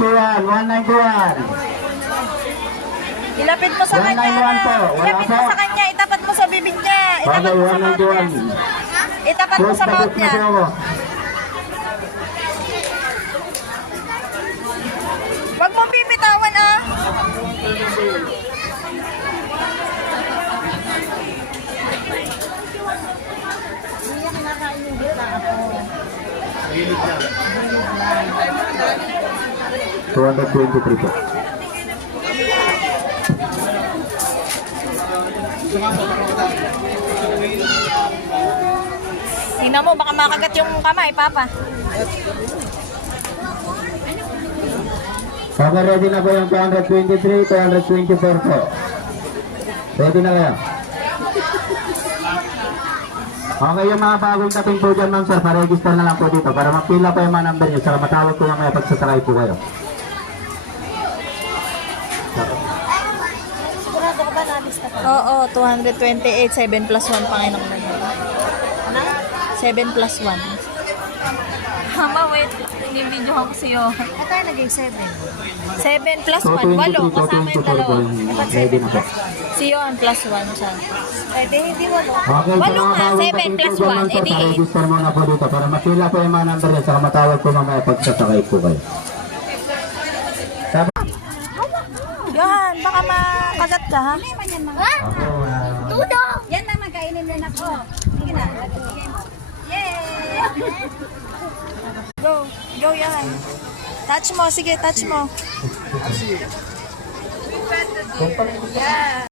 191, 191. Ilapit mo sa kanya. 191 po. Wala Ilapit mo po. sa kanya. Itapat mo sa bibig niya. Itapat Bagay, mo sa mouth niya. 191. Itapat mo sa mouth niya. Huwag mo bibitawan ah. $223 po. Tingnan mo, baka makagat yung kamay, Papa. Papa, ready na po yung 223, 224 po. Ready na kayo? Okay, yung mga bagong dating po dyan, ma'am, sir, pa-register na lang po dito para mapila po yung mga number nyo, saka matawag ko mamaya pagsasakay po kayo. Sigurado ka ba na-lista ka? Oo, 228, 7 plus 1 Panginoon na yun. 7 plus 1. Mama, wait. Ini-video ako sa'yo. At tayo naging 7. 7 plus 1, 8. Kasama yung dalawa. Ready na po. Si Johan plus 1 siya. Pwede, hindi walo. Okay, sa mga bagong dating po dyan, ma'am, sir, pa-register muna po dito para mapila po yung mga number nyo, saka matawag ko mamaya pagsasakay po kayo. Johan, baka makagat ka, ha? Tudong! Yan na, magkainin din ako. Sige na, bigay mo. Yay! Go, go Johan. Touch mo, sige, touch mo.